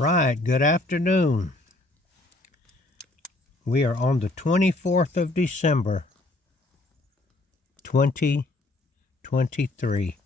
right, good afternoon. We are on the 24th of December, 2023.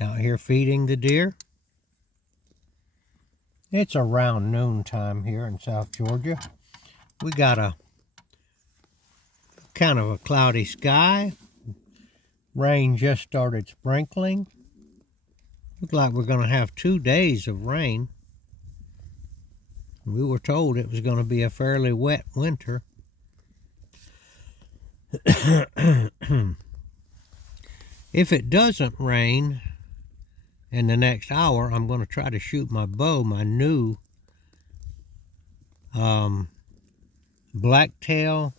Out here feeding the deer. It's around noontime here in South Georgia. We got a kind of a cloudy sky. Rain just started sprinkling. Looks like we're going to have 2 days of rain. We were told it was going to be a fairly wet winter. If it doesn't rain in the next hour, I'm going to try to shoot my bow, my new blacktail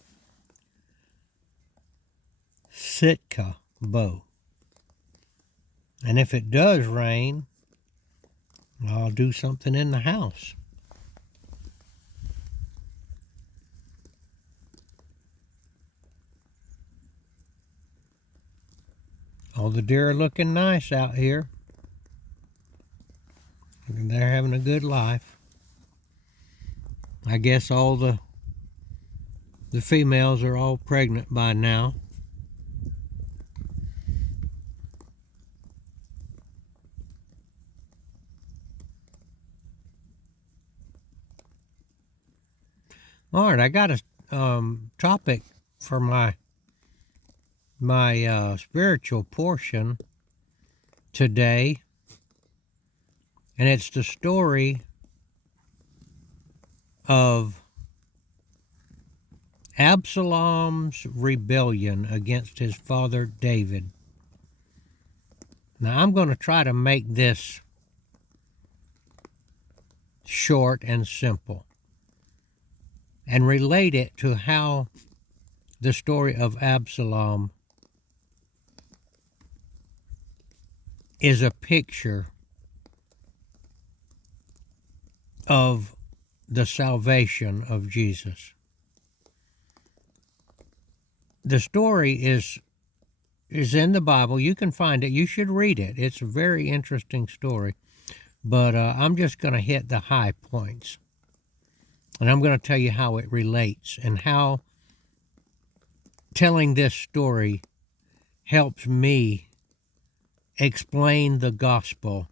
Sitka bow. And if it does rain, I'll do something in the house. All the deer are looking nice out here. They're having a good life. I guess all the females are all pregnant by now. All right, I got a topic for my spiritual portion today, and it's the story of Absalom's rebellion against his father David. Now, I'm going to try to make this short and simple and relate it to how the story of Absalom is a picture of the salvation of Jesus. The story is in the Bible. You can find it. You should read it. It's a very interesting story. But I'm just going to hit the high points. And I'm going to tell you how it relates and how telling this story helps me explain the gospel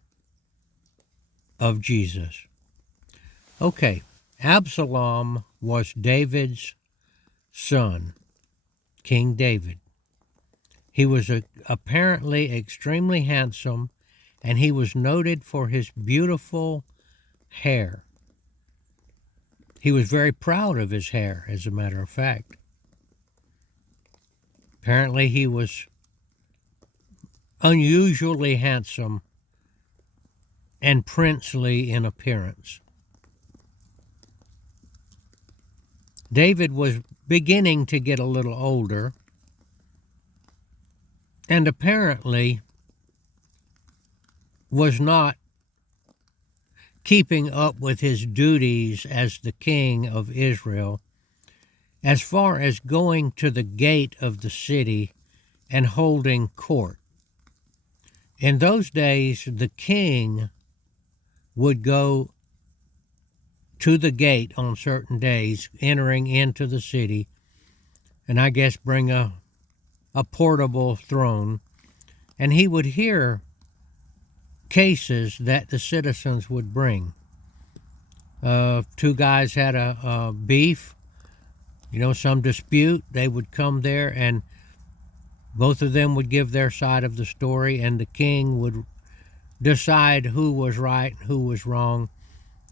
of Jesus. Okay, Absalom was David's son, King David. He was apparently extremely handsome, and he was noted for his beautiful hair. He was very proud of his hair, as a matter of fact. Apparently he was unusually handsome and princely in appearance. David was beginning to get a little older, and apparently was not keeping up with his duties as the king of Israel, as far as going to the gate of the city and holding court. In those days, the king would go to the gate on certain days, entering into the city, and I guess bring a portable throne, and he would hear cases that the citizens would bring. 2 guys had a beef, some dispute. They would come there, and both of them would give their side of the story, and the king would decide who was right and who was wrong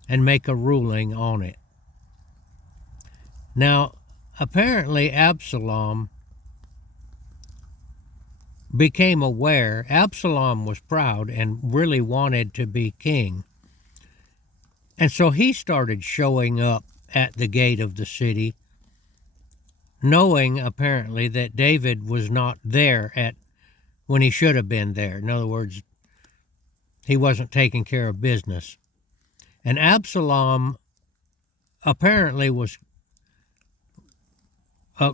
and make a ruling on it. Now, apparently Absalom became aware. Absalom was proud and really wanted to be king. And so he started showing up at the gate of the city, knowing apparently that David was not there when he should have been there. In other words, he wasn't taking care of business. And Absalom apparently was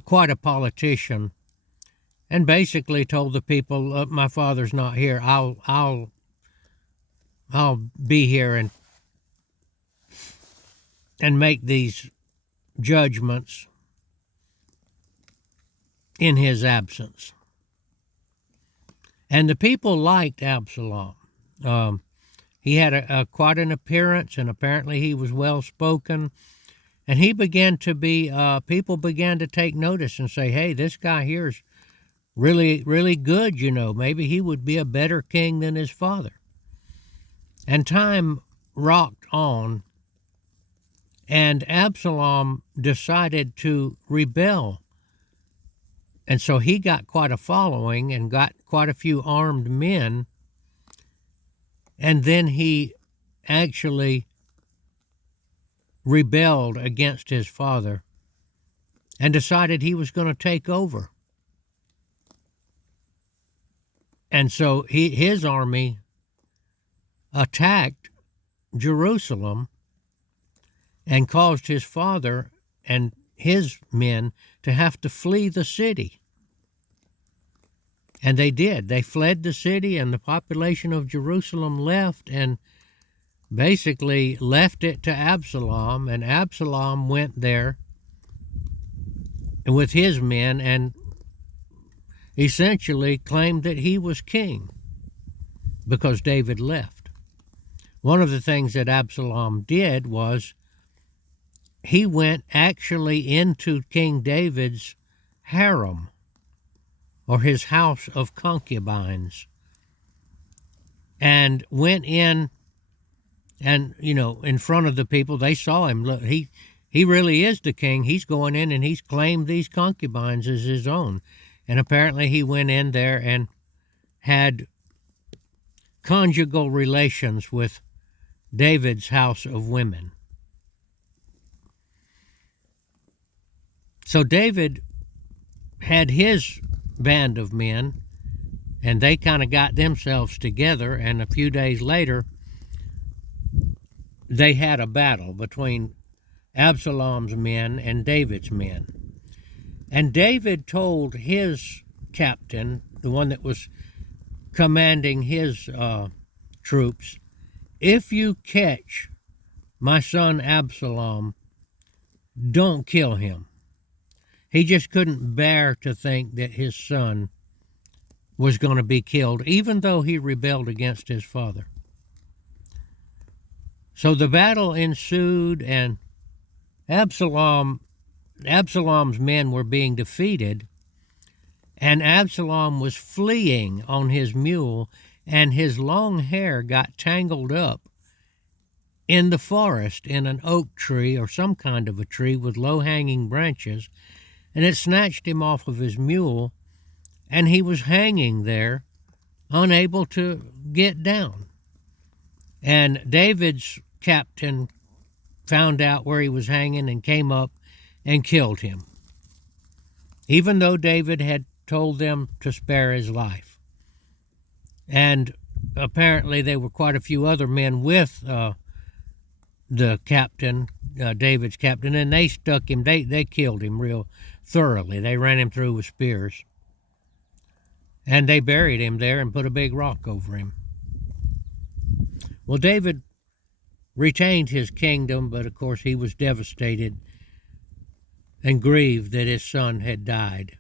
quite a politician, and basically told the people, "My father's not here. I'll be here and and make these judgments in his absence. And the people liked Absalom. He had quite an appearance, and apparently he was well spoken. And he began to be, people began to take notice and say, hey, this guy here is really, really good, you know. Maybe he would be a better king than his father. And time rocked on, and Absalom decided to rebel. And so he got quite a following and got quite a few armed men. And then he actually rebelled against his father and decided he was going to take over. And so his army attacked Jerusalem and caused his father and his men to have to flee the city. And they did. They fled the city, and the population of Jerusalem left and basically left it to Absalom. And Absalom went there with his men and essentially claimed that he was king because David left. One of the things that Absalom did was he went actually into King David's harem, or his house of concubines, and went in, and, you know, in front of the people, they saw him. Look, he really is the king. He's going in and he's claimed these concubines as his own. And apparently he went in there and had conjugal relations with David's house of women. So David had his band of men, and they kind of got themselves together, and a few days later they had a battle between Absalom's men and David's men. And David told his captain, the one that was commanding his troops, if you catch my son Absalom, don't kill him. He just couldn't bear to think that his son was going to be killed, even though he rebelled against his father. So the battle ensued, and Absalom's men were being defeated, and Absalom was fleeing on his mule, and his long hair got tangled up in the forest in an oak tree or some kind of a tree with low-hanging branches, and it snatched him off of his mule, and he was hanging there, unable to get down. And David's captain found out where he was hanging and came up and killed him, even though David had told them to spare his life. And apparently there were quite a few other men with the captain, David's captain, and they stuck him. They killed him real thoroughly. They ran him through with spears, and they buried him there and put a big rock over him. Well, David retained his kingdom, but of course he was devastated and grieved that his son had died.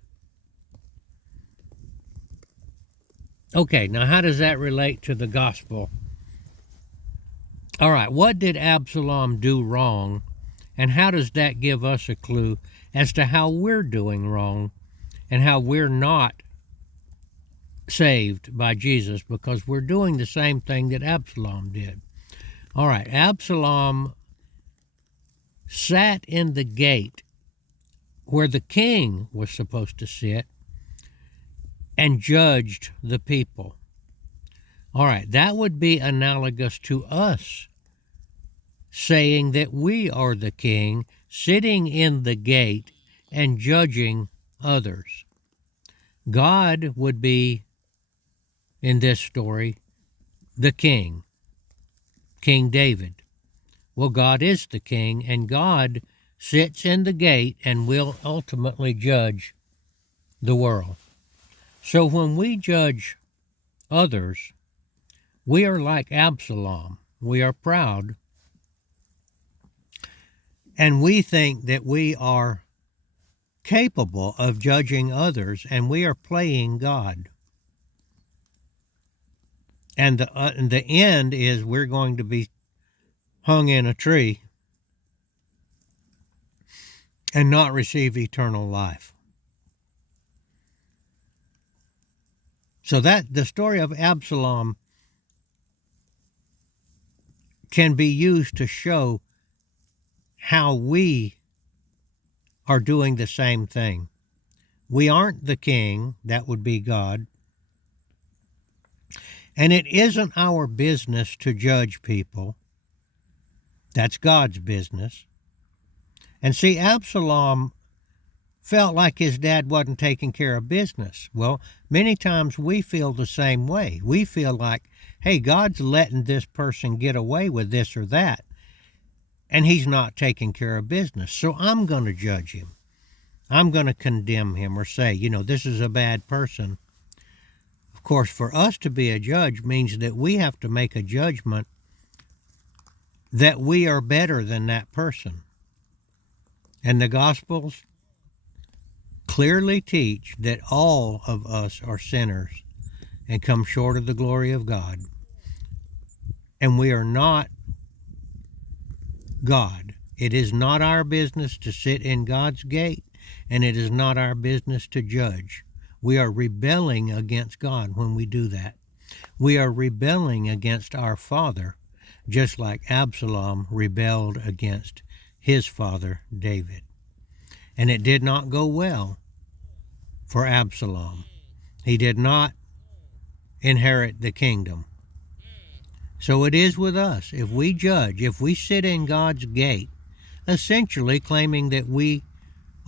Okay, now how does that relate to the gospel? All right, what did Absalom do wrong, and how does that give us a clue as to how we're doing wrong and how we're not saved by Jesus, because we're doing the same thing that Absalom did? All right, Absalom sat in the gate where the king was supposed to sit and judged the people. All right, that would be analogous to us saying that we are the king, sitting in the gate and judging others. God would be, in this story, the king, King David. Well, God is the king, and God sits in the gate and will ultimately judge the world. So when we judge others, we are like Absalom. We are proud. And we think that we are capable of judging others, and we are playing God. And the end is we're going to be hung in a tree and not receive eternal life. So that the story of Absalom can be used to show how we are doing the same thing. We aren't the king, that would be God. And it isn't our business to judge people. That's God's business. And see, Absalom felt like his dad wasn't taking care of business. Well, many times we feel the same way. We feel like, hey, God's letting this person get away with this or that, and he's not taking care of business. So I'm going to judge him. I'm going to condemn him or say, this is a bad person. Of course, for us to be a judge means that we have to make a judgment that we are better than that person. And the Gospels clearly teach that all of us are sinners and come short of the glory of God. And we are not God. It is not our business to sit in God's gate, and it is not our business to judge. We are rebelling against God when we do that. We are rebelling against our father, just like Absalom rebelled against his father David. And it did not go well for Absalom. He did not inherit the kingdom. So it is with us. If we judge, if we sit in God's gate, essentially claiming that we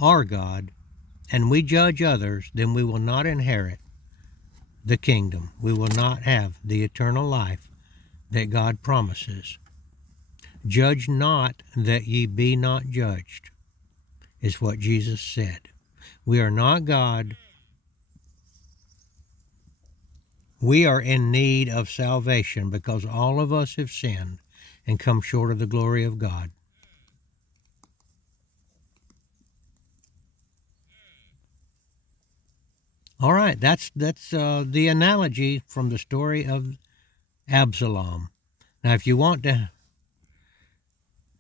are God, and we judge others, then we will not inherit the kingdom. We will not have the eternal life that God promises. Judge not that ye be not judged, is what Jesus said. We are not God. We are in need of salvation because all of us have sinned and come short of the glory of God. All right, that's the analogy from the story of Absalom. Now, if you want to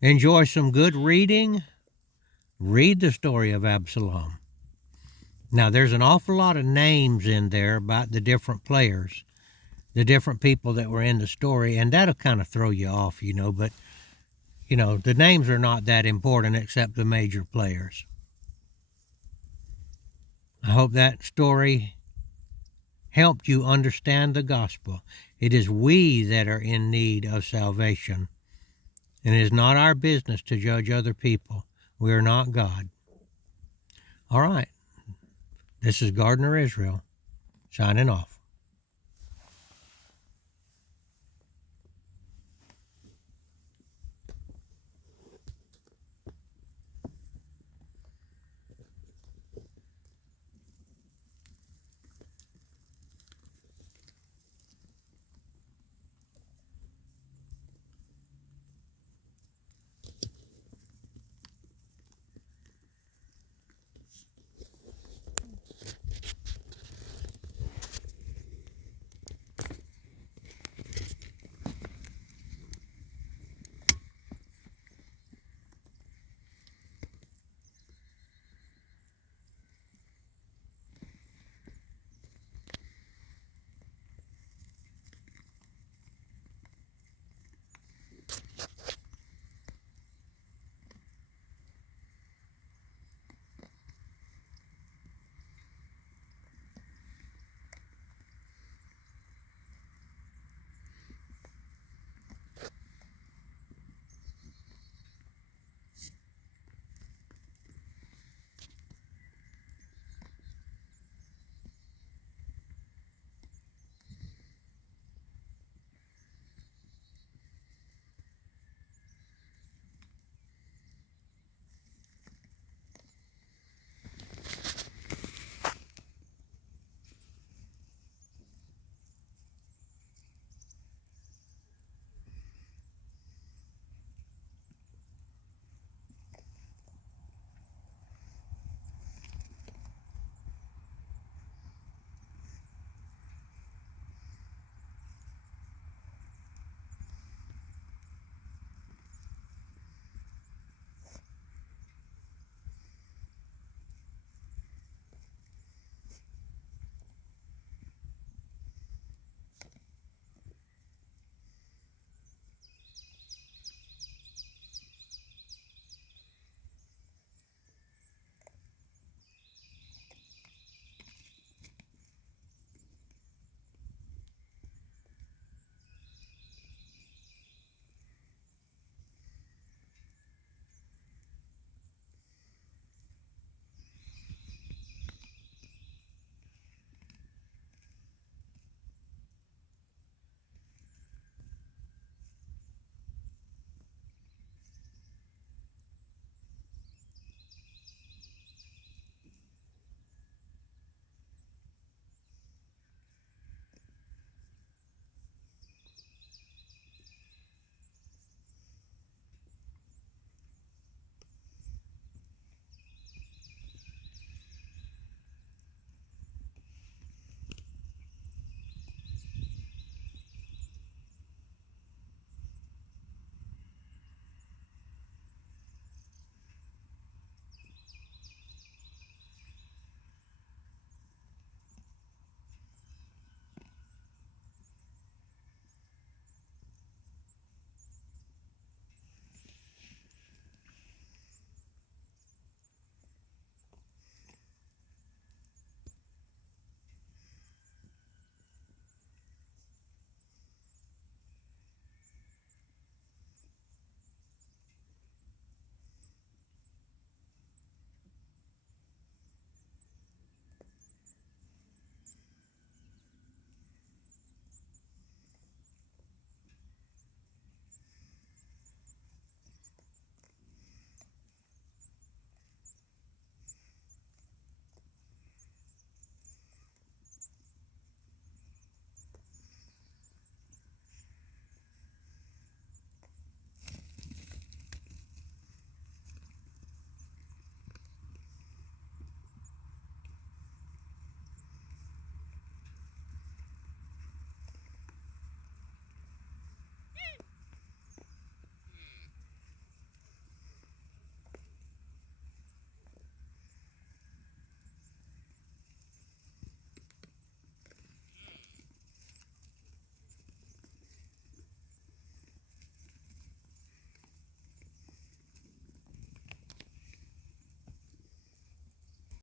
enjoy some good reading, read the story of Absalom. Now, there's an awful lot of names in there about the different players, the different people that were in the story, and that'll kind of throw you off, but, the names are not that important except the major players. I hope that story helped you understand the gospel. It is we that are in need of salvation, and it is not our business to judge other people. We are not God. All right. This is Gardner Israel, signing off.